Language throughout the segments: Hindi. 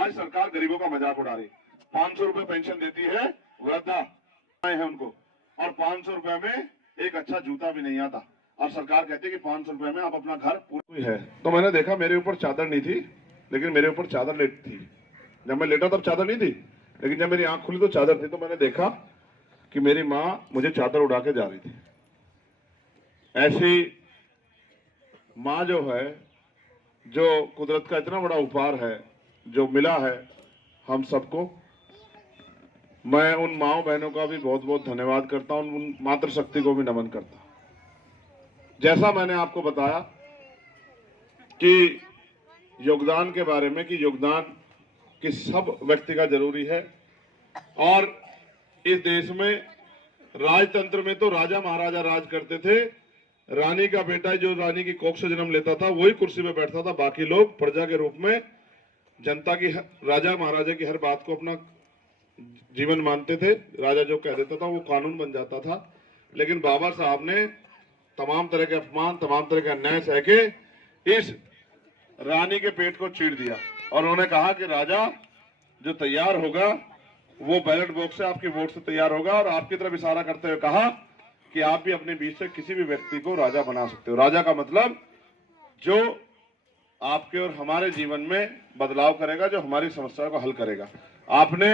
आज सरकार गरीबों का मजाक उड़ा रही। 500 रुपए पेंशन देती है वृद्धा है उनको, और 500 रुपए में एक अच्छा जूता भी नहीं आता, और सरकार कहती है कि 500 रुपए में आप अपना घर पूरा है। तो मैंने देखा मेरे ऊपर चादर नहीं थी, लेकिन मेरे ऊपर चादर लेट थी। जब मैं लेटा तब चादर नहीं थी, लेकिन जब मेरी आंख खुली तो चादर थी। तो मैंने देखा कि मेरी माँ मुझे चादर उड़ा के जा रही थी। ऐसी माँ जो है, जो कुदरत का इतना बड़ा उपहार है जो मिला है हम सबको, मैं उन माओ बहनों का भी बहुत बहुत धन्यवाद करता हूं, उन मातृशक्ति को भी नमन करता हूं। जैसा मैंने आपको बताया कि योगदान के बारे में, कि योगदान कि सब व्यक्ति का जरूरी है। और इस देश में राजतंत्र में तो राजा महाराजा राज करते थे। रानी का बेटा जो रानी की कोख से जन्म लेता था वही कुर्सी पे बैठता था, बाकी लोग प्रजा के रूप में जनता की, राजा महाराजा की हर बात को अपना जीवन मानते थे। राजा जो कह देता था वो कानून बन जाता था। लेकिन बाबा साहब ने तमाम तरह के अपमान, तमाम तरह के अन्याय सह के इस रानी के पेट को चीर दिया, और उन्होंने कहा कि राजा जो तैयार होगा वो बैलेट बॉक्स से आपकी वोट से तैयार होगा, और आपकी तरफ इशारा करते हुए कहा कि आप भी अपने बीच से किसी भी व्यक्ति को राजा बना सकते हो। राजा का मतलब जो आपके और हमारे जीवन में बदलाव करेगा, जो हमारी समस्याओं को हल करेगा। आपने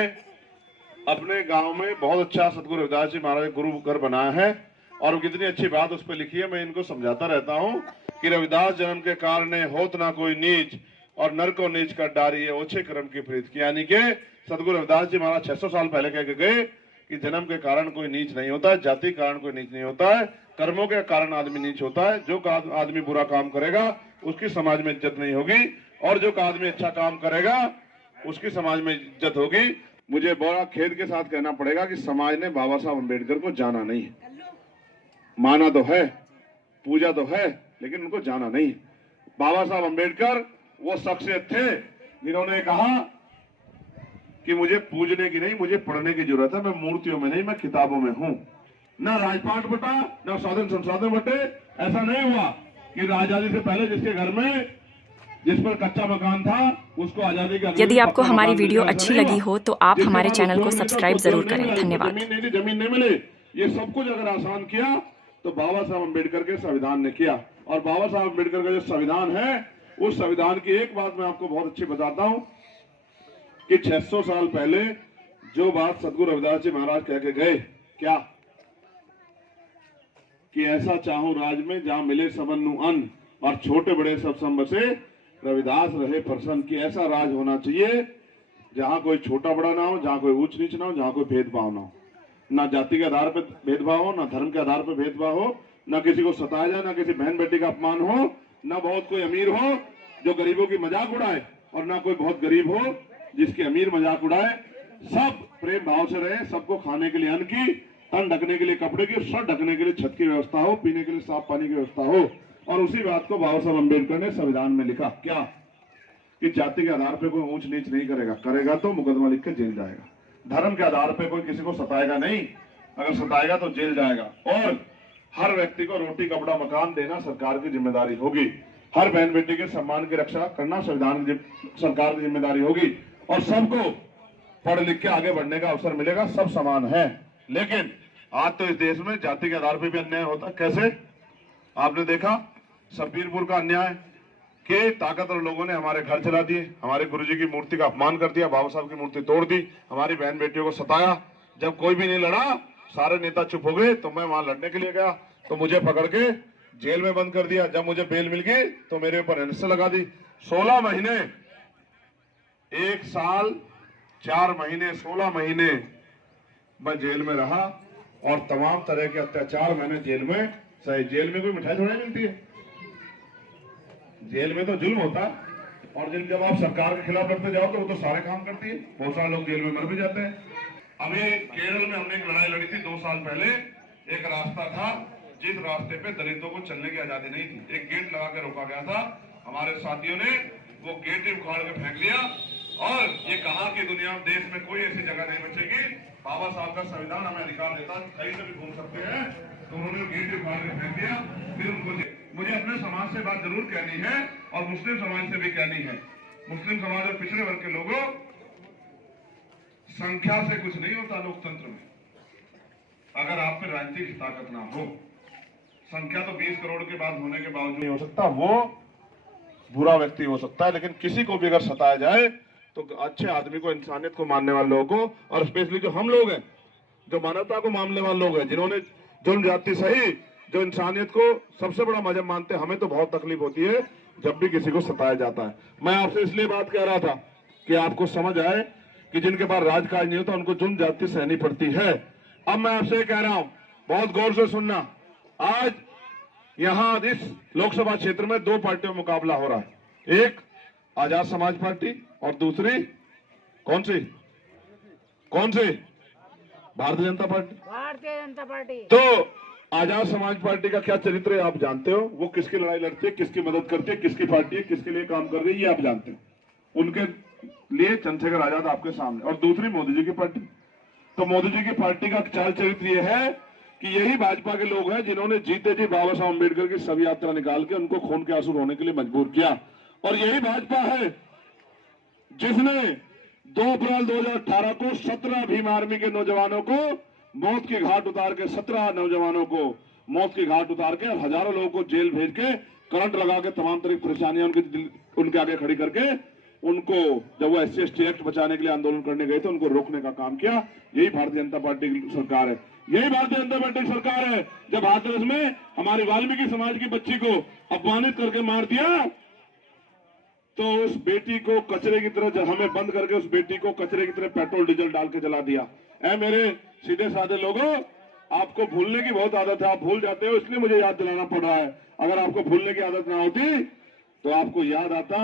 अपने गांव में बहुत अच्छा सदगुरु रविदास जी महाराज गुरु घर बनाया है, और कितनी अच्छी बात उस पर लिखी है। मैं इनको समझाता रहता हूं कि रविदास जन्म के कारण होत ना कोई नीच, और नर को नीच कर डारी है ओछे कर्म की प्रीत की। यानी कि सदगुरु रविदास जी महाराज 600 साल पहले कह के गए कि जन्म के कारण कोई नीच नहीं होता है, जाति के कारण कोई नीच नहीं होता है, कर्मों के कारण आदमी नीच होता है। जो आदमी बुरा काम करेगा उसकी समाज में इज्जत नहीं होगी, और जो आदमी अच्छा काम करेगा उसकी समाज में इज्जत होगी। मुझे बड़ा खेद के साथ कहना पड़ेगा कि समाज ने बाबा साहब अम्बेडकर को जाना नहीं है। माना तो है, पूजा तो है, लेकिन उनको जाना नहीं। बाबा साहब अम्बेडकर वो शख्सियत थे जिन्होंने कहा कि मुझे पूजने की नहीं, मुझे पढ़ने की जरूरत है। मैं मूर्तियों में नहीं, मैं किताबों में हूं। न राजपाट बटा, न साधन संसाधन बटे। ऐसा नहीं हुआ कि आजादी से पहले जिसके घर में जिस पर कच्चा मकान था उसको आजादी का। यदि आपको हमारी वीडियो अच्छी लगी हो तो आप हमारे चैनल को सब्सक्राइब जरूर करें। धन्यवाद। जमीन नहीं मिले, ये सब कुछ अगर आसान किया तो बाबा साहब अम्बेडकर के संविधान ने किया। और बाबा साहब अम्बेडकर का जो संविधान है, उस संविधान की एक बात मैं आपको बहुत अच्छी बताता हूं कि 600 साल पहले जो बात सदगुरु रविदास जी महाराज कह के गए, क्या कि ऐसा चाहूं राज में जहां मिले सबनु अन्न, और छोटे बड़े सब संब से रविदास रहे प्रसन्न। की ऐसा राज होना चाहिए जहां कोई छोटा बड़ा ना हो, जहां कोई ऊंच नीच ना हो, जहां कोई भेदभाव ना हो, ना जाति के आधार पर भेदभाव हो, ना धर्म के आधार पर भेदभाव हो, ना किसी को सताया जाए, ना किसी बहन बेटी का अपमान हो, ना बहुत कोई अमीर हो जो गरीबों की मजाक उड़ाए, और ना कोई बहुत गरीब हो जिसकी अमीर मजाक उड़ाए। सब प्रेम भाव से रहे, सबको खाने के लिए अन्न की, तन ढकने के लिए कपड़े की, सर ढकने के लिए छत की व्यवस्था हो, पीने के लिए साफ पानी की व्यवस्था हो। और उसी बात को बाबा साहब अम्बेडकर ने संविधान में लिखा, क्या कि जाति के आधार पर कोई ऊंच नीच नहीं करेगा, करेगा तो मुकदमा लिख के जेल जाएगा। धर्म के आधार पर कोई किसी को सताएगा नहीं, अगर सताएगा तो जेल जाएगा। और हर व्यक्ति को रोटी कपड़ा मकान देना सरकार की जिम्मेदारी होगी। हर बहन बेटी के सम्मान की रक्षा करना सरकार की जिम्मेदारी होगी। और सबको पढ़ लिख के आगे बढ़ने का अवसर मिलेगा, सब समान है। लेकिन आज तो इस देश में जाति के आधार पर भी अन्याय होता है। कैसे? आपने देखा शब्बीरपुर का अन्याय के ताकतवर लोगों ने हमारे घर चला दिए, हमारे गुरुजी की मूर्ति का अपमान कर दिया, बाबा साहब की मूर्ति तोड़ दी, हमारी बहन बेटियों को सताया। जब कोई भी नहीं लड़ा, सारे नेता चुप हो गए, तो मैं वहां लड़ने के लिए गया तो मुझे पकड़ के जेल में बंद कर दिया। जब मुझे बेल मिल गई तो मेरे ऊपर एनएसए लगा दी। 16 महीने, 1 साल 4 महीने 16 महीने मैं जेल में रहा, और तमाम तरह के अत्याचार मैंने जेल में सही। जेल में कोई मिठाई थोड़ी मिलती है, जेल में तो जुल्म होता है। और जब आप सरकार के खिलाफ लड़ते जाओ तो वो तो सारे काम करती है, बहुत सारे लोग जेल में मर भी जाते हैं। अभी केरल में हमने एक लड़ाई लड़ी थी 2 साल पहले। एक रास्ता था जिस रास्ते पे दलितों को चलने की आजादी नहीं थी, एक गेट लगा के रोका गया था। हमारे साथियों ने वो गेट ही उखाड़ के फेंक दिया, और ये कहा कि दुनिया में, देश में कोई ऐसी जगह नहीं बचेगी। बाबा साहब का संविधान हमें अधिकार देता है कहीं से भी घूम सकते हैं, तो उन्होंने गेट ही उखाड़ के फेंक दिया। फिर उनको, मुझे अपने समाज से बात जरूर कहनी है और मुस्लिम समाज से भी कहनी है मुस्लिम समाज और पिछड़े वर्ग के लोगों, संख्या से कुछ नहीं होता लोकतंत्र में। अगर आप में राजनीतिक ताकत ना हो, संख्या तो 20 करोड़ के बाद होने के बावजूद नहीं हो सकता, वो बुरा व्यक्ति हो सकता है, लेकिन किसी को भी अगर सताया जाए तो अच्छे आदमी को, इंसानियत को मानने वाले लोगों को, और स्पेशली जो हम लोग हैं, जो मानवता को मानने वाले लोग हैं, जिन्होंने जुल्म जाति सही, जो इंसानियत को सबसे बड़ा मजहब मानते हैं, हमें तो बहुत तकलीफ होती है जब भी किसी को सताया जाता है। मैं आपसे इसलिए बात कह रहा था कि आपको समझ आए कि जिनके पास राजकाज नहीं होता उनको जुल्म जाति सहनी पड़ती है। अब मैं आपसे कह रहा हूं, बहुत गौर से सुनना। आज यहां इस लोकसभा क्षेत्र में 2 पार्टियों में मुकाबला हो रहा है, एक आजाद समाज पार्टी और दूसरी कौन सी भारतीय जनता पार्टी। तो आजाद समाज पार्टी का क्या चरित्र है आप जानते हो, वो किसकी लड़ाई लड़ती है, किसकी मदद करती है, किसकी पार्टी है, किसके लिए काम कर रही है, ये आप जानते हो। उनके लिए चंद्रशेखर आजाद आपके सामने, और दूसरी मोदी जी की पार्टी। तो मोदी जी की पार्टी का चाल चरित्र ये है कि यही भाजपा के लोग हैं जिन्होंने जीते जी बाबा साहब अम्बेडकर की शव यात्रा निकाल के उनको खून के आंसू रोने के लिए मजबूर किया। और यही भाजपा है जिसने 2 अप्रैल 2018 को 17 भीम आर्मी के नौजवानों को मौत के घाट उतार के, 17 नौजवानों को मौत के घाट उतार के, और हजारों लोगों को जेल भेज के, करंट लगा के, तमाम तरह की परेशानियां उनके आगे खड़ी करके, उनको जब वो SC/ST एक्ट बचाने के लिए आंदोलन करने गए थे उनको रोकने का काम किया। यही भारतीय जनता पार्टी की सरकार है, यही भारतीय जनता पार्टी की सरकार है। जब हाथरस में हमारी वाल्मीकि समाज की बच्ची को अपमानित करके मार दिया, तो उस बेटी को कचरे की तरह, हमें बंद करके उस बेटी को कचरे की तरह पेट्रोल डीजल डाल के जला दिया। ऐ मेरे सीधे साधे लोगों, आपको भूलने की बहुत आदत है, आप भूल जाते हो, इसलिए मुझे याद दिलाना पड़ रहा है। अगर आपको भूलने की आदत ना होती तो आपको याद आता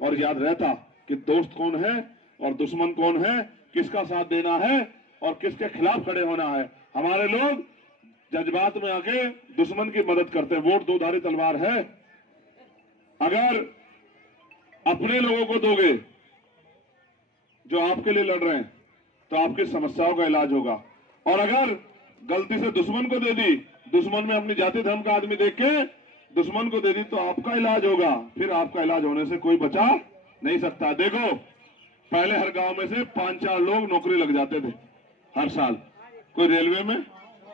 और याद रहता कि दोस्त कौन है और दुश्मन कौन है, किसका साथ देना है और किसके खिलाफ खड़े होना है। हमारे लोग जज्बात में आके दुश्मन की मदद करते हैं। वोट 2 धारी तलवार है, अगर अपने लोगों को दोगे जो आपके लिए लड़ रहे हैं तो आपकी समस्याओं का इलाज होगा, और अगर गलती से दुश्मन को दे दी, दुश्मन में अपनी जाति धर्म का आदमी देख के दुश्मन को दे दी, तो आपका इलाज होगा। फिर आपका इलाज होने से कोई बचा नहीं सकता। देखो, पहले हर गांव में से 5-4 लोग नौकरी लग जाते थे हर साल, कोई रेलवे में,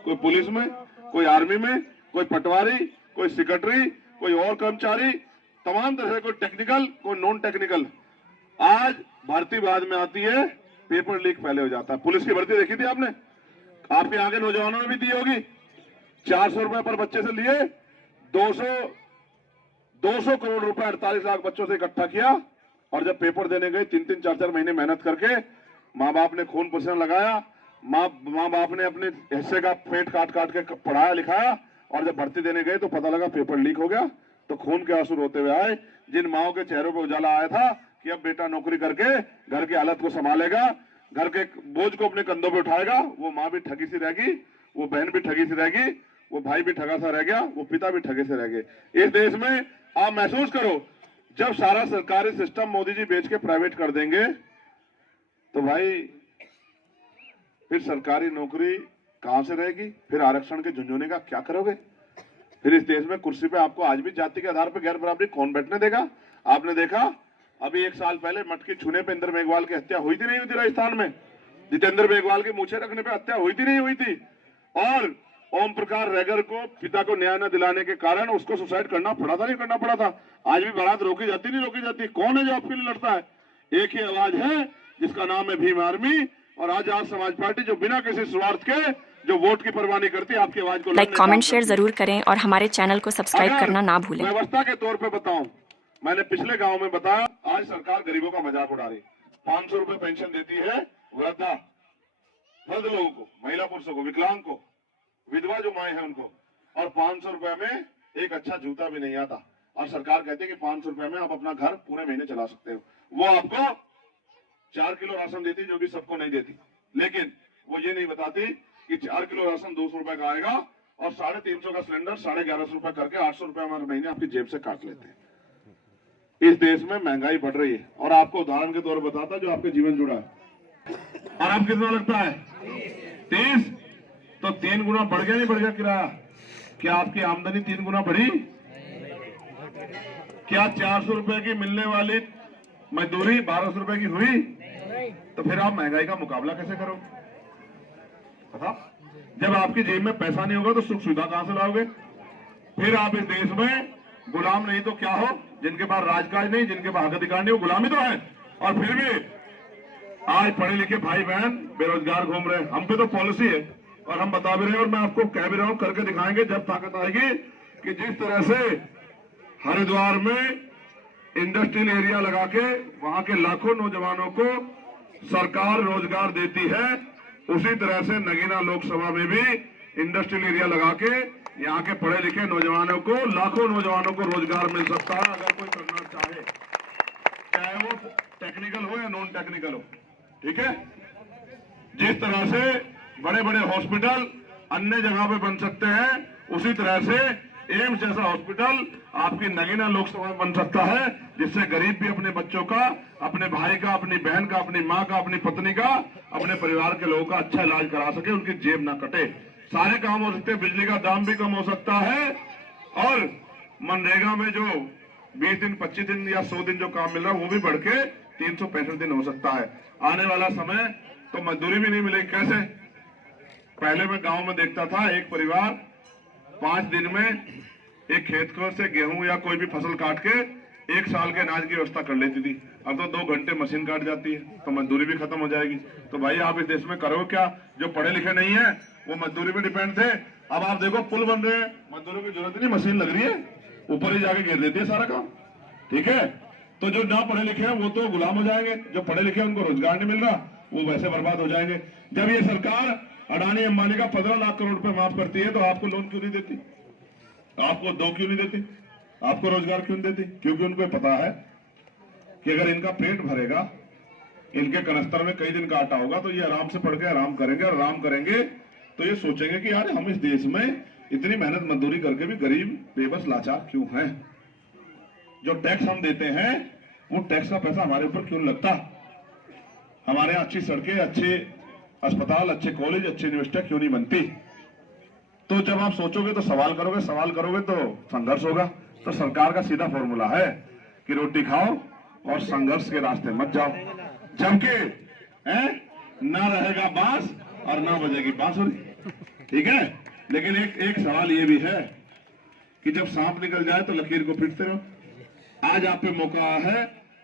कोई पुलिस में, कोई आर्मी में, कोई पटवारी, कोई सेक्रेटरी, कोई और कर्मचारी, तमाम तरह से, कोई टेक्निकल, कोई नॉन टेक्निकल। आज भर्ती बाद में आती है, पेपर लीक पहले हो जाता है। पुलिस की भर्ती देखी थी आपने, आपके आगे नौजवानों ने भी दी होगी। 400 रुपए पर बच्चे से लिए 200 करोड़ रुपए 48 लाख बच्चों से इकट्ठा किया, और जब पेपर देने गए 3-3, 4-4 महीने मेहनत करके, माँ बाप ने खून पसीना लगाया, माँ बाप ने अपने हिस्से का पेट काट काट के पढ़ाया लिखाया, और जब भर्ती देने गए तो पता लगा पेपर लीक हो गया, तो खून के आंसू रोते हुए आए। जिन माओ के चेहरों पर उजाला आया था कि अब बेटा नौकरी करके घर की हालत को संभालेगा, घर के बोझ को अपने कंधों पे उठाएगा, वो माँ भी ठगी सी रहेगी, वो बहन भी ठगी सी रहेगी, वो भाई भी ठगा सा रह गया, वो पिता भी ठगे से रह गए। इस देश में आप महसूस करो, जब सारा सरकारी सिस्टम मोदी जी बेच के प्राइवेट कर देंगे तो भाई फिर सरकारी नौकरी कहां से रहेगी, फिर आरक्षण के झुंझुने का क्या करोगे? फिर इस देश में कुर्सी पे आपको आज भी जाति के आधार पर गैर बराबरी कौन बैठने देगा? आपने देखा अभी 1 साल पहले मटकी छूने पे इंद्र मेघवाल की हत्या हुई थी नहीं हुई थी? राजस्थान में जितेंद्र मेघवाल की मूछें रखने पे हत्या हुई थी नहीं हुई थी? और ओम प्रकाश रैगर को पिता को न्याय न दिलाने के कारण उसको सुसाइड करना पड़ा था, नहीं करना पड़ा था? आज भी बारात रोकी जाती नहीं रोकी जाती? कौन है जो आपके लिए लड़ता है? एक ही आवाज है जिसका नाम है भीम आर्मी और आजाद समाज पार्टी, जो बिना किसी स्वार्थ के, जो वोट की परवाह नहीं करती, आपकी आवाज को लाइक, कमेंट, शेयर जरूर करें और हमारे चैनल को सब्सक्राइब करना ना भूलें। व्यवस्था के तौर पे बताऊं, मैंने पिछले गांव में बताया, आज सरकार गरीबों का मजाक उड़ा रही। 500 रुपए पेंशन देती है वृद्ध लोगों को, महिला पुरुषों को, विकलांग को, विधवा जो माए हैं उनको, और 500 रुपए में एक अच्छा जूता भी नहीं आता, और सरकार कहती है कि 500 रुपए में आप अपना घर पूरे महीने चला सकते हो। वो आपको 4 किलो राशन देती, जो कि सबको नहीं देती, लेकिन वो ये नहीं बताती कि 4 किलो राशन 200 रुपए का आएगा और 350 का सिलेंडर 1150 रुपए करके 800 रुपए हमारे महीने आपकी जेब से काट लेते हैं। इस देश में महंगाई बढ़ रही है, और आपको उदाहरण के तौर पर बताता जो आपके जीवन जुड़ा है। और अब कितना लगता है? 30। तो 3 गुना बढ़ गया, नहीं बढ़ गया किराया? क्या आपकी आमदनी 3 गुना बढ़ी? क्या 400 रुपए की मिलने वाली मजदूरी 1200 रुपए की हुई, तो फिर आप महंगाई का मुकाबला कैसे करोगे? बताओ। जब आपकी जेब में पैसा नहीं होगा तो सुख सुविधा कहां से लाओगे? फिर आप इस देश में गुलाम नहीं तो क्या हो? जिनके पास राजकाज नहीं, जिनके पास हक अधिकार नहीं, वो गुलामी तो है। और फिर भी आज पढ़े लिखे भाई बहन बेरोजगार घूम रहे हैं। हम पे तो पॉलिसी है और हम बता भी रहे हैं और मैं आपको कह भी रहा हूं, करके दिखाएंगे जब ताकत आएगी, कि जिस तरह से हरिद्वार में इंडस्ट्रियल एरिया लगा के वहां के लाखों नौजवानों को सरकार रोजगार देती है, उसी तरह से नगीना लोकसभा में भी इंडस्ट्रियल एरिया लगा के यहाँ के पढ़े लिखे नौजवानों को, लाखों नौजवानों को रोजगार मिल सकता है अगर कोई करना चाहे, चाहे वो टेक्निकल हो या नॉन टेक्निकल हो। ठीक है। जिस तरह से बड़े बड़े हॉस्पिटल अन्य जगह पे बन सकते हैं, उसी तरह से एम्स जैसा हॉस्पिटल आपकी नगीना लोकसभा में बन सकता है, जिससे गरीब भी अपने बच्चों का, अपने भाई का, अपनी बहन का, अपनी माँ का, अपनी पत्नी का, अपने परिवार के लोगों का अच्छा इलाज करा सके, उनकी जेब ना कटे। सारे काम हो सकते हैं, बिजली का दाम भी कम हो सकता है, और मनरेगा में जो 20 दिन 25 दिन या 100 दिन जो काम मिल रहा है वो भी बढ़ के 365 दिन हो सकता है। आने वाला समय तो मजदूरी भी नहीं मिलेगी। कैसे? पहले मैं गांव में देखता था, एक परिवार 5 दिन में एक खेत को से गेहूं या कोई भी फसल काट के 1 साल के अनाज की व्यवस्था कर लेती थी। अब तो 2 घंटे मशीन काट जाती है, तो मजदूरी भी खत्म हो जाएगी। तो भाई आप इस देश में करो क्या? जो पढ़े लिखे नहीं है वो मजदूरी पे डिपेंड थे। अब आप देखो पुल बन रहे हैं, मजदूरों की जरूरत नहीं, मशीन लग रही है, ऊपर ही जाके घेर देती है सारा काम। ठीक है। तो जो ना पढ़े लिखे हैं वो तो गुलाम हो जाएंगे, जो पढ़े लिखे हैं उनको रोजगार नहीं मिल रहा, वो वैसे बर्बाद हो जाएंगे। जब ये सरकार अडानी अंबानी का 15 लाख करोड़ रुपए माफ करती है, तो आपको लोन क्यों नहीं देती? आपको 2 क्यों नहीं देती? आपको रोजगार क्यों नहीं देती? क्योंकि उनको पता है कि अगर इनका पेट भरेगा, इनके कनस्तर में कई दिन का आटा होगा, तो ये आराम से पढ़ के आराम करेंगे, और आराम करेंगे तो ये सोचेंगे कि यार हम इस देश में इतनी मेहनत मजदूरी करके भी गरीब बेबस लाचार क्यों हैं? जो टैक्स हम देते हैं वो टैक्स का पैसा हमारे ऊपर क्यों लगता? हमारे यहाँ अच्छी सड़कें, अच्छे अस्पताल, अच्छे कॉलेज, अच्छी यूनिवर्सिटियां क्यों नहीं बनती? तो जब आप सोचोगे तो सवाल करोगे तो संघर्ष होगा। तो सरकार का सीधा फॉर्मूला है कि रोटी खाओ और संघर्ष के रास्ते मत जाओ। जबकि ना रहेगा बांस और ना बजेगी बांसुरी। ठीक है। लेकिन एक सवाल ये भी है कि जब सांप निकल जाए तो लकीर को पीटते रहो। आज आप पे मौका है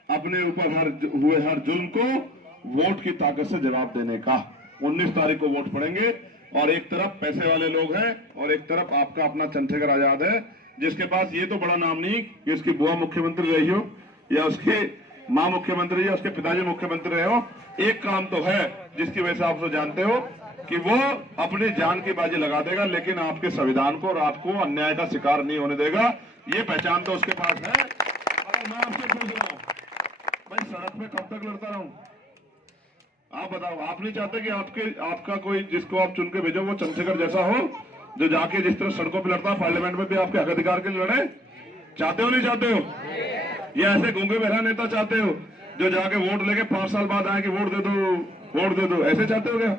अपने ऊपर हुए हर जुल्म को वोट की ताकत से जवाब देने का। 19 तारीख को वोट पड़ेंगे, और एक तरफ पैसे वाले लोग हैं और एक तरफ आपका अपना चंद्रशेखर आजाद है, जिसके पास ये तो बड़ा नाम नहीं कि उसकी बुआ मुख्यमंत्री रही हो या उसकी माँ मुख्यमंत्री या उसके पिताजी मुख्यमंत्री रहे हो। एक काम तो है जिसकी वजह से आप तो जानते हो कि वो अपनी जान की बाजी लगा देगा, लेकिन आपके संविधान को और आपको अन्याय का शिकार नहीं होने देगा। ये पहचान तो उसके पास है। अगर मैं आपसे पूछ रहा हूं भाई, सड़क पे कब तक लड़ता रहूं? आप बताओ। आप नहीं चाहते कि आपका कोई जिसको आप चुन के भेजो वो चंद्रशेखर जैसा हो, जो जाके जिस तरह सड़कों पे लड़ता है, पार्लियामेंट में भी आपके हक अधिकार के लिए लड़े? चाहते हो नहीं चाहते हो? या ऐसे गूंगे बहरा नेता चाहते हो जो जाके वोट लेके 5 साल बाद आए कि वोट दे दो, वोट दे दो? ऐसे चाहते हो क्या?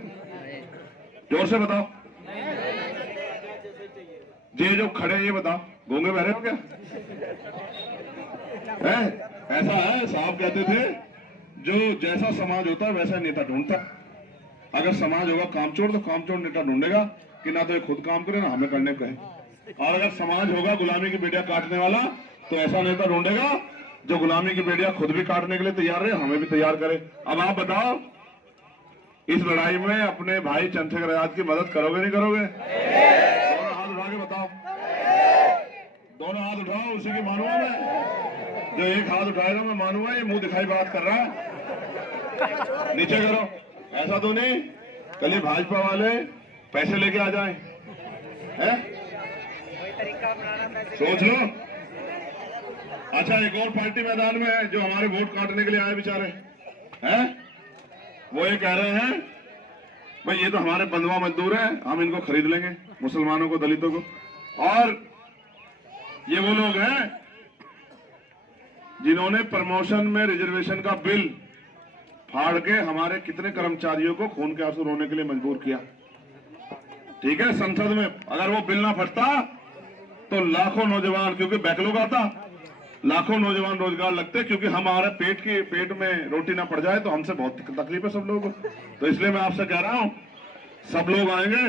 जोर से बताओ। ये जो खड़े ये बताओ, गूंगे बहरे हो क्या? ऐसा है, साहब कहते थे जो जैसा समाज होता है वैसा नेता ढूंढता। अगर समाज होगा कामचोर तो कामचोर नेता ढूंढेगा कि ना तो ये खुद काम करे ना हमें करने कहे। और अगर समाज होगा गुलामी की बेटियां काटने वाला, तो ऐसा नेता ढूंढेगा जो गुलामी की बेटियां खुद भी काटने के लिए तैयार है, हमें भी तैयार करे। अब आप बताओ, इस लड़ाई में अपने भाई चंद्रशेखर आजाद की मदद करोगे नहीं करोगे? दोनों हाथ उठा के बताओ। दोनों हाथ उठाओ, उसी की मानूंगा मैं। जो एक हाथ उठाएगा मैं मानूंगा ये मुंह दिखाई बात कर रहा है। नीचे करो। ऐसा तो नहीं कल ये भाजपा वाले पैसे लेके आ जाएं, हैं? सोच लो। अच्छा, एक और पार्टी मैदान में है जो हमारे वोट काटने के लिए आए बेचारे, हैं? वो ये कह रहे हैं भाई ये तो हमारे बंधुआ मजदूर हैं, हम इनको खरीद लेंगे, मुसलमानों को, दलितों को। और ये वो लोग हैं जिन्होंने प्रमोशन में रिजर्वेशन का बिल फाड़ के हमारे कितने कर्मचारियों को खून के आंसू रोने के लिए मजबूर किया। ठीक है। संसद में अगर वो बिल ना फटता तो लाखों नौजवान, क्योंकि बैकलॉग आता, लाखों नौजवान रोजगार लगते हैं, क्योंकि हमारे पेट में रोटी ना पड़ जाए तो हमसे बहुत तकलीफ है सब लोगों को। तो इसलिए मैं आपसे कह रहा हूं, सब लोग आएंगे,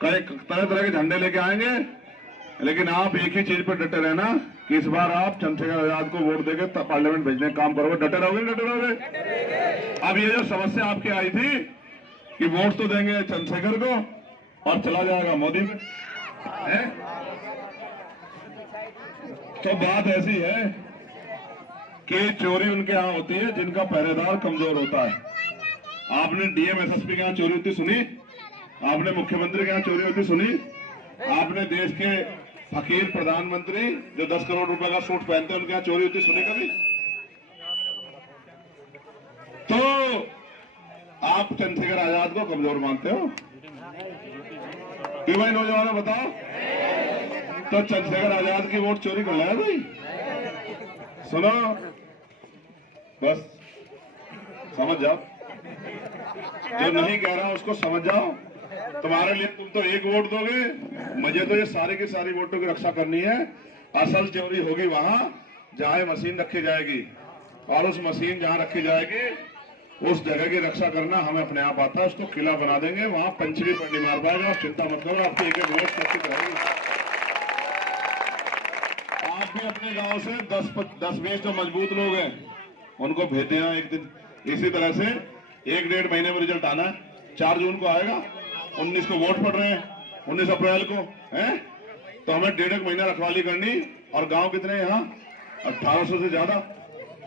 कई तरह तरह के झंडे लेके आएंगे, लेकिन आप एक ही चीज पर डटे रहना कि इस बार आप चंद्रशेखर आजाद को वोट देके पार्लियामेंट भेजने का काम करोगे। डटे रहोगे, डटे रहोगे। अब ये जो समस्या आपकी आई थी कि वोट तो देंगे चंद्रशेखर को और चला जाएगा मोदी में, तो बात ऐसी है कि चोरी उनके यहां होती है जिनका पहरेदार कमजोर होता है। आपने डीएम एसएसपी के यहां चोरी होती सुनी? आपने मुख्यमंत्री के यहां चोरी होती सुनी? आपने देश के फकीर प्रधानमंत्री जो 10 करोड़ रुपए का सूट पहनते हैं उनके यहां चोरी होती सुनी कभी? तो आप चंद्रशेखर आजाद को कमजोर मानते हो कि भाई नौजवानों बताओ, तो चंद्रशेखर आजाद की वोट चोरी कर लाया भाई? सुनो, बस समझ जाओ, जो नहीं कह रहा उसको समझ जाओ। तुम्हारे लिए तुम तो एक वोट दोगे, मुझे तो ये सारी की सारी वोटों की रक्षा करनी है। असल चोरी होगी वहां जहां मशीन रखी जाएगी, और उस मशीन जहां रखी जाएगी उस जगह की रक्षा करना हमें अपने आप आता है। उसको किला बना देंगे, वहां पंचमी पर नहीं मार पाएगा। आप चिंता मत करो, आपकी एक वोट सुरक्षित रहेगी। आप भी अपने गांव से 10-20 जो मजबूत लोग हैं उनको भेजते हैं एक दिन। इसी तरह से 1-1.5 महीने में रिजल्ट आना है। 4 जून को आएगा, 19 को वोट पड़ रहे हैं, 19 अप्रैल को है, तो हमें 1.5 महीना रखवाली करनी। और गांव कितने यहाँ? 1800 से ज्यादा।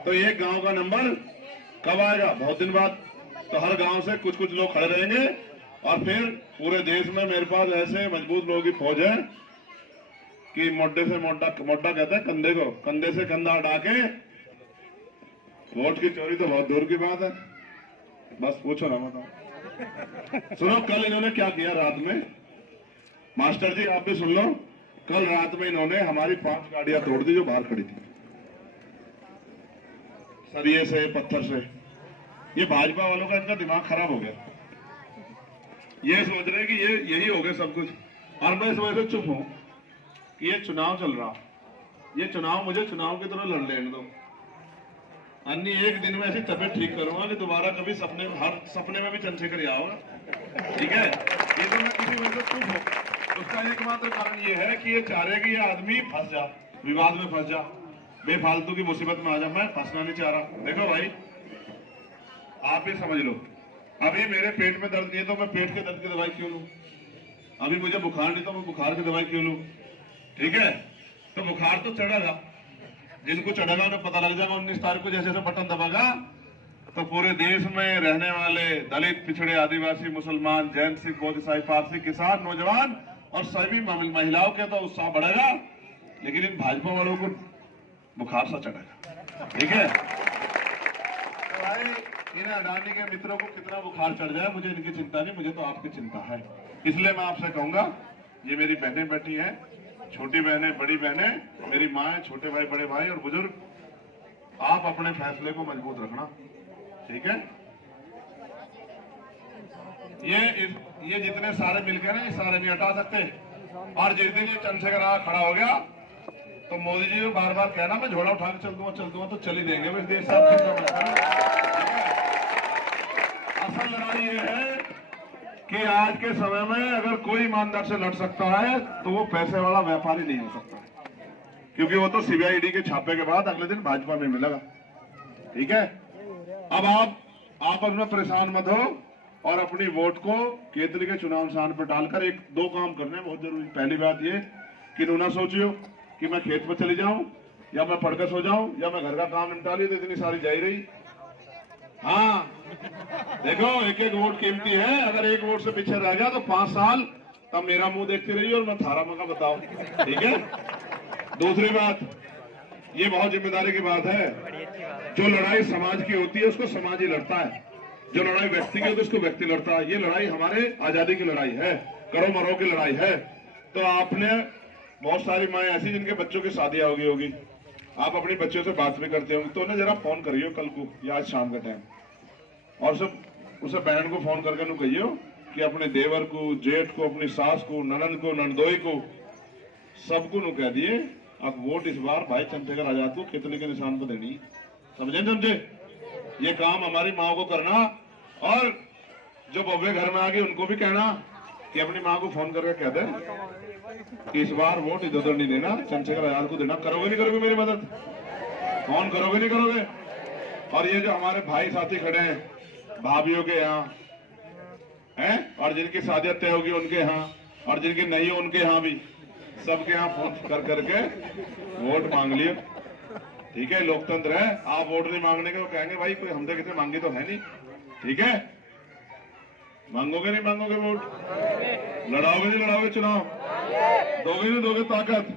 तो एक गांव का नंबर कब आएगा? बहुत दिन बाद। तो हर गांव से कुछ कुछ लोग खड़े रहेंगे, और फिर पूरे देश में मेरे पास ऐसे मजबूत लोगों की फौज है कि मोड्डे से मोड्डा कहते हैं कंधे को, कंधे से कंधा हटा के वोट की चोरी तो बहुत दूर की बात है। बस पूछो ना, बताओ। सुनो, कल इन्होंने क्या किया रात में, मास्टर जी आप भी सुन लो। कल रात में इन्होंने हमारी 5 गाड़ियां तोड़ दी जो बाहर खड़ी थी, सरिये से, पत्थर से। ये भाजपा वालों का इनका दिमाग खराब हो गया, ये सोच रहे कि ये यही हो गया सब कुछ। और मैं इस वजह से चुप हूं कि ये चुनाव चल रहा, ये चुनाव मुझे चुनाव की तरह लड़ लेने दो। अन्य एक दिन में ऐसी तबियत ठीक करूंगा कि दोबारा कभी हर सपने में भी चंद्रशेखर यहाँ होगा, ठीक है? ये तो मैं किसी वजह से चुप हूं। उसका एकमात्र कारण ये है कि ये चाह रहे कि ये आदमी फंस जा, विवाद में फंस जा, बेफालतू की मुसीबत में आ जा। मैं फंसना नहीं चाह रहा। देखो भाई, आप भी समझ लो, अभी मेरे पेट में दर्द नहीं है तो मैं पेट के दर्द की दवाई क्यों लूं? अभी मुझे बुखार नहीं तो मैं बुखार की दवाई क्यों लूं? ठीक है, तो बुखार तो चढ़ेगा, जिनको चढ़ेगा उन्हें पता लग जाएगा 19 तारीख को। जैसे जैसे बटन दबागा तो पूरे देश में रहने वाले दलित, पिछड़े, आदिवासी, मुसलमान, जैन, सिख, बौद्ध, ईसाई, पारसी, किसान, नौजवान और सभी महिलाओं के तो उत्साह बढ़ेगा, लेकिन इन भाजपा वालों को बुखार सा चढ़ेगा। ठीक है, तो भाई इन अडानी के मित्रों को कितना बुखार चढ़ जाए मुझे इनकी चिंता नहीं, मुझे तो आपकी चिंता है। इसलिए मैं आपसे कहूंगा, ये मेरी बहनें बैठी हैं, छोटी बहनें, बड़ी बहनें, मेरी माँ, छोटे भाई, बड़े भाई और बुजुर्ग, आप अपने फैसले को मजबूत रखना, ठीक है? ये जितने सारे मिलकर ना, ये सारे नहीं हटा सकते। और जिस दिन ये चंद्रशेखर खड़ा हो गया तो मोदी जी को बार बार कहना मैं झोला उठा के चल दूंगा तो चल ही देंगे। मैं देश असल लड़ाई ये है कि आज के समय में अगर कोई ईमानदार से लड़ सकता है तो वो पैसे वाला व्यापारी नहीं हो सकता, क्योंकि वो तो सीबीआई के छापे के बाद अगले दिन भाजपा में मिलेगा। ठीक है, अब आप आपस में परेशान मत हो और अपनी वोट को केतली के चुनाव निशान पर डालकर एक दो काम करने बहुत जरूरी। पहली बात ये कि तू ना सोचियो कि मैं खेत पर चली जाऊं या मैं पढ़कर सो जाऊं या मैं घर का काम निपटा लिया तो इतनी सारी जा ही रही। हाँ देखो, एक एक वोट कीमती है। अगर एक वोट से पीछे रह गया तो 5 साल तब मेरा मुंह देखती रही और मैं थारा मगा बताओ। ठीक है, दूसरी बात, ये बहुत जिम्मेदारी की बात है, जो लड़ाई समाज की होती है उसको समाज ही लड़ता है, जो लड़ाई व्यक्ति की होती है उसको व्यक्ति लड़ता है। ये लड़ाई हमारे आजादी की लड़ाई है, करो मरो की लड़ाई है। तो आपने बहुत सारी माएं ऐसी जिनके बच्चों की शादियां होगी, आप अपनी बच्चों से बात भी करते होंगे, तो उन्हें जरा फोन करियो कल को या आज शाम के टाइम, और सब उसे बहन को फोन करके कहियो कि अपने देवर को, जेठ को, अपनी सास को, ननद को, नंदोई को, सबको कह दिए अब वोट इस बार भाई चंद्रशेखर आजाद को केतली के निशान पर देनी, समझे न समझे? ये काम हमारी माँ को करना, और जो बब्बे घर में आ गए उनको भी कहना कि अपनी माँ को फोन करके कह दे कि इस बार वोट इधर उधर नहीं देना, चंद्रशेखर आजाद को देना। करोगे नहीं करोगे मेरी मदद? फोन करोगे नहीं करोगे? और ये जो हमारे भाई साथी खड़े हैं भाभीियों के यहाँ हैं, और जिनकी शादियां तय होगी उनके यहाँ, और जिनकी नहीं हो उनके यहाँ भी, सबके यहाँ फोन कर करके वोट मांग लियो। ठीक है, लोकतंत्र है। आप वोट नहीं मांगने के वो कहेंगे भाई कोई हमसे किसी मांगी तो है नहीं। ठीक है, मांगोगे नहीं मांगोगे वोट? लड़ाओगे नहीं लड़ाओगे चुनाव? दोगे नहीं दोगे ताकत?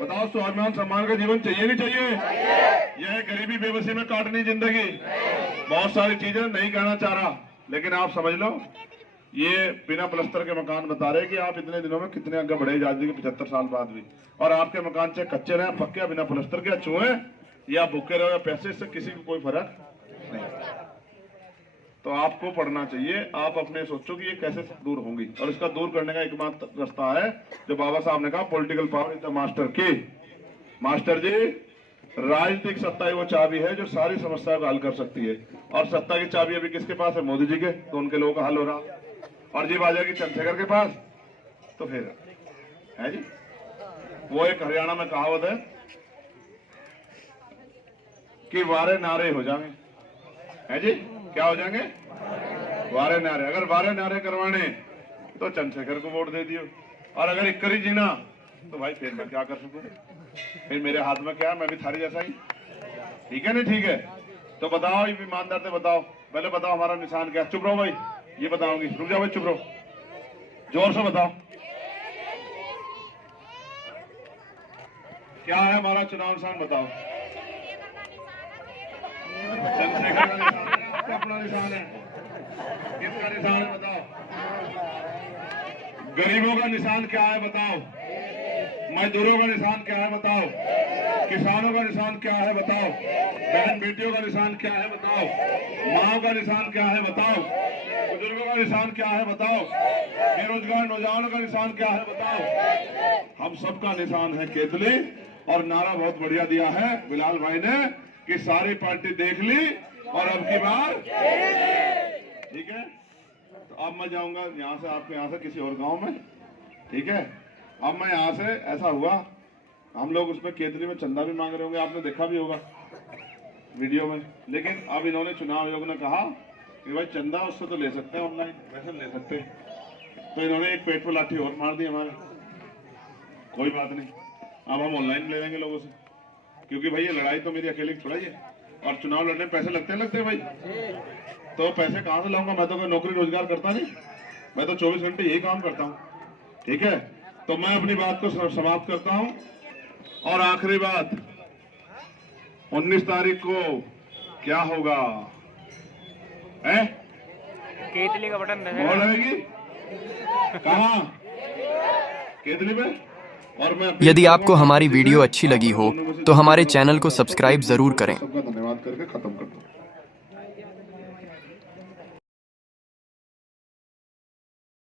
बताओ, स्वाभिमान सम्मान का जीवन चाहिए नहीं चाहिए? यह गरीबी बेबसी में काटनी जिंदगी, बहुत सारी चीजें नहीं कहना चाह रहा, लेकिन आप समझ लो, ये बिना प्लस्तर के मकान बता रहे कि आप इतने दिनों में कितने आगे बढ़े आजादी के 75 साल बाद भी, और आपके मकान से कच्चे रहे पक्के बिना प्लस्तर के, छुए या भूखे रहो या पैसे, से किसी को कोई फर्क नहीं। तो आपको पढ़ना चाहिए, आप अपने सोचो कि ये कैसे दूर होंगी, और इसका दूर करने का एकमात्र रास्ता है जो बाबा साहब ने कहा, political power is the master की। मास्टर जी, राजनीतिक सत्ता ही वो चाबी है जो सारी समस्याओं का हल कर सकती है, और सत्ता की चाबी अभी किसके पास है? मोदी जी के, तो उनके लोगों का हल हो रहा, और जीव आ जाएगी चंद्रशेखर के पास, तो फिर है जी। वो एक हरियाणा में कहावत है कि वारे नारे हो जाएंगे, है जी। क्या हो जाएंगे? वारे नारे। अगर वारे नारे करवाने तो चंद्रशेखर को वोट दे दियो, और अगर इक्करी जीना तो भाई फिर मैं क्या कर सकूं? फिर मेरे हाथ में क्या है? मैं भी थारी जैसा ही। ठीक है ना? ठीक है, तो बताओ, ईमानदार से बताओ, पहले बताओ हमारा निशान क्या? चुप रहो भाई, ये बताऊंगी। रुक जाओ भाई, चुप रहो, जोर से बताओ क्या है हमारा चुनाव निशान? बताओ। चंद्रशेखर का निशान है, आपका अपना निशान है। किसका निशान है बताओ? गरीबों का निशान क्या है बताओ? मजदूरों का निशान क्या है बताओ? किसानों का निशान क्या है बताओ? बहन बेटियों का निशान क्या है बताओ? माँ का निशान क्या है बताओ? बुजुर्गों का निशान क्या है बताओ? बेरोजगार नौजवानों का निशान क्या है बताओ? हम सबका निशान है केतली, और नारा बहुत बढ़िया दिया है बिलाल भाई ने कि सारी पार्टी देख ली और अब की बार। ठीक है, तो अब मैं जाऊंगा यहाँ से, आपके यहाँ से किसी और गांव में। ठीक है, अब मैं यहाँ से, ऐसा हुआ हम लोग उसमें केतली में चंदा भी मांग रहे होंगे, आपने देखा भी होगा वीडियो में, लेकिन अब इन्होंने चुनाव आयोग ने कहा कि भाई चंदा उससे तो ले सकते हैं, ऑनलाइन वैसे ले सकते, तो इन्होंने एक पेट पर लाठी और मार दी हमारे। कोई बात नहीं, अब हम ऑनलाइन ले लेंगे लोगों से, क्योंकि भाई ये लड़ाई तो मेरी अकेले की थोड़ा ही है, और चुनाव लड़ने में पैसे लगते हैं भाई, तो पैसे कहाँ से लाऊंगा? मैं तो कोई नौकरी रोजगार करता नहीं, मैं तो 24 घंटे यही काम करता हूँ। ठीक है, तो मैं अपनी बात को समाप्त करता हूँ, और आखिरी बात, 19 तारीख को क्या होगा? है केतली का बटन बोल रहेगी कहाँ? केतली पे। और मैं यदि आपको हमारी वीडियो अच्छी लगी हो तो हमारे चैनल को सब्सक्राइब जरूर करें। सबका धन्यवाद करके खत्म कर